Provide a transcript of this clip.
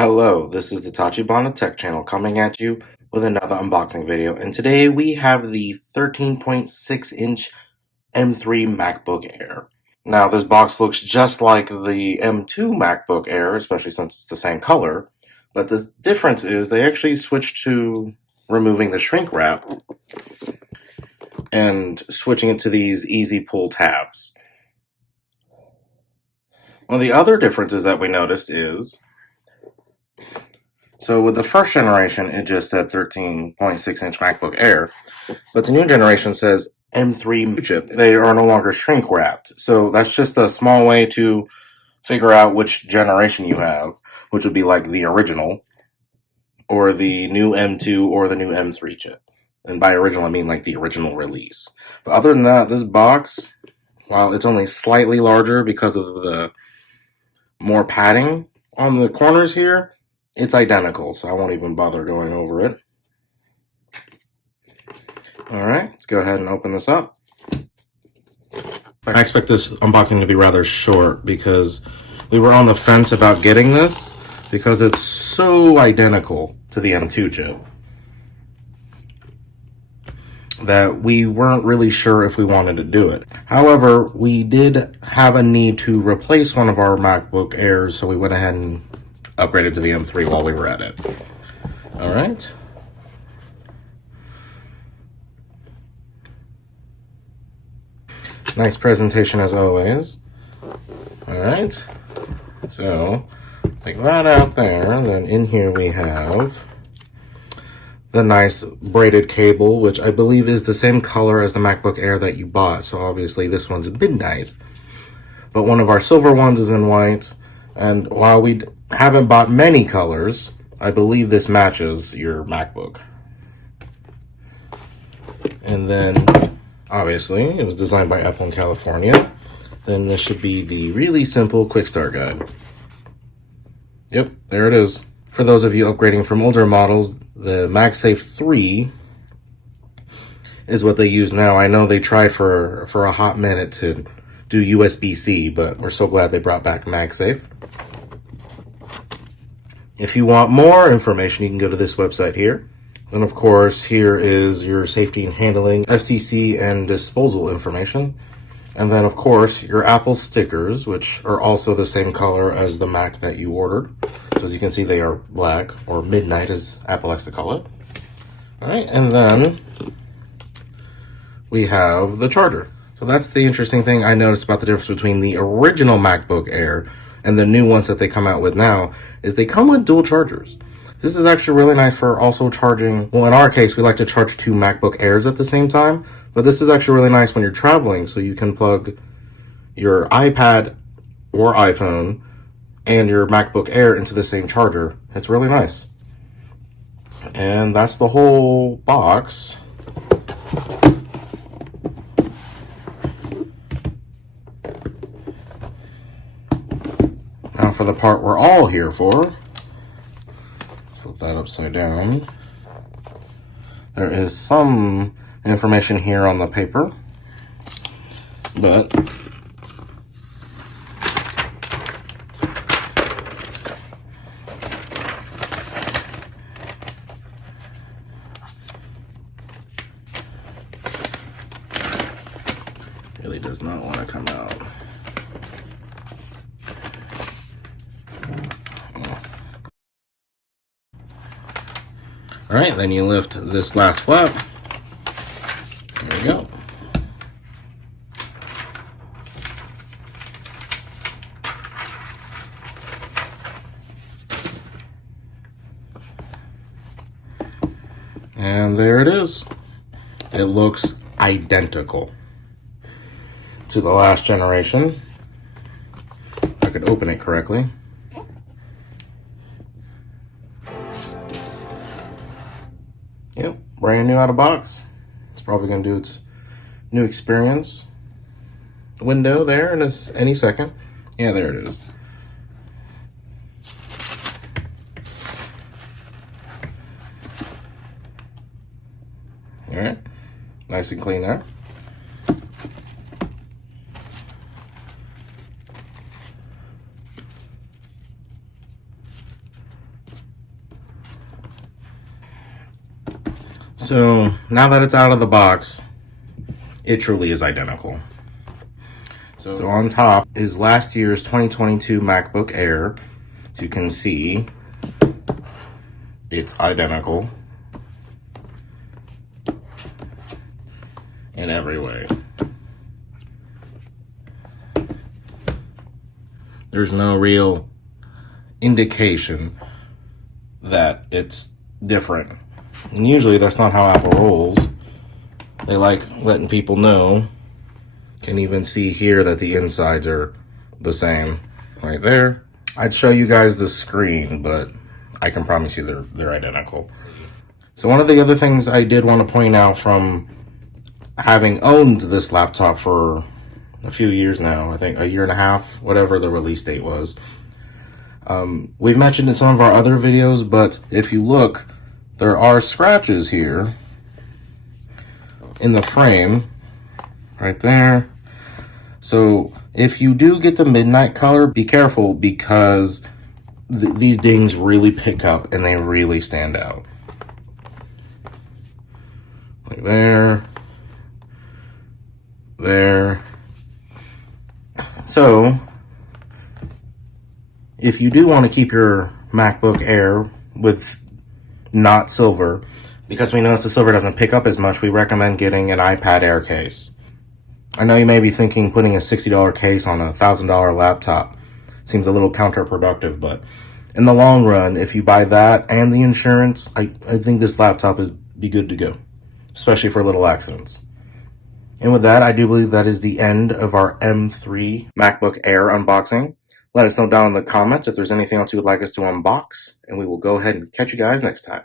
Hello, this is the Tachibana Tech channel coming at you with another unboxing video, and today we have the 13.6-inch M3 MacBook Air. Now, this box looks just like the M2 MacBook Air, especially since it's the same color, but the difference is they actually switched to removing the shrink wrap and switching it to these easy pull tabs. One of the other differences that we noticed is, so with the first generation, it just said 13.6-inch MacBook Air, but the new generation says M3 chip. They are no longer shrink wrapped. So that's just a small way to figure out which generation you have, which would be like the original, or the new M2, or the new M3 chip. And by original, I mean like the original release. But other than that, this box, while it's only slightly larger because of the more padding on the corners here, it's identical, so I won't even bother going over it. Alright, let's go ahead and open this up. I expect this unboxing to be rather short because we were on the fence about getting this because it's so identical to the M2 chip that we weren't really sure if we wanted to do it. However, we did have a need to replace one of our MacBook Airs, so we went ahead and upgraded to the M3 while we were at it. All right. Nice presentation as always. All right. So, like that out there, and then in here we have the nice braided cable, which I believe is the same color as the MacBook Air that you bought. So obviously this one's midnight, but one of our silver ones is in white. And while we haven't bought many colors, I believe this matches your MacBook. And then, obviously, it was designed by Apple in California. Then this should be the really simple quick start guide. Yep, there it is. For those of you upgrading from older models, the MagSafe 3 is what they use now. I know they tried for a hot minute to do USB-C, but we're so glad they brought back MagSafe. If you want more information, you can go to this website here. And of course, here is your safety and handling, FCC and disposal information. And then of course, your Apple stickers, which are also the same color as the Mac that you ordered. So as you can see, they are black, or midnight as Apple likes to call it. All right, and then we have the charger. So that's the interesting thing I noticed about the difference between the original MacBook Air and the new ones that they come out with now, is they come with dual chargers. This is actually really nice for also charging, well, in our case, we like to charge 2 MacBook Airs at the same time, but this is actually really nice when you're traveling, so you can plug your iPad or iPhone and your MacBook Air into the same charger. It's really nice. And that's the whole box. Now for the part we're all here for, flip that upside down. There is some information here on the paper, but really does not want to come out. All right, then you lift this last flap. There we go. And there it is. It looks identical to the last generation. If I could open it correctly. Yep, brand new out of box. It's probably going to do its new experience window there in any second. Yeah, there it is. All right, nice and clean there. So now that it's out of the box, it truly is identical. So on top is last year's 2022 MacBook Air. As you can see, it's identical in every way. There's no real indication that it's different. And usually that's not how Apple rolls. They like letting people know. Can even see here that the insides are the same right there. I'd show you guys the screen, but I can promise you they're identical. So one of the other things I did want to point out from having owned this laptop for a few years now, I think a year and a half, whatever the release date was. We've mentioned in some of our other videos, but if you look, there are scratches here in the frame, right there. So if you do get the midnight color, be careful because these dings really pick up and they really stand out. Like there. There. So if you do want to keep your MacBook Air with not silver, because we notice the silver doesn't pick up as much, we recommend getting an iPad Air case. I know you may be thinking putting a $60 case on a $1,000 laptop seems a little counterproductive, but in the long run, if you buy that and the insurance, I think this laptop is be good to go, especially for little accidents. And with that, I do believe that is the end of our M3 MacBook Air unboxing. Let us know down in the comments if there's anything else you would like us to unbox, and we will go ahead and catch you guys next time.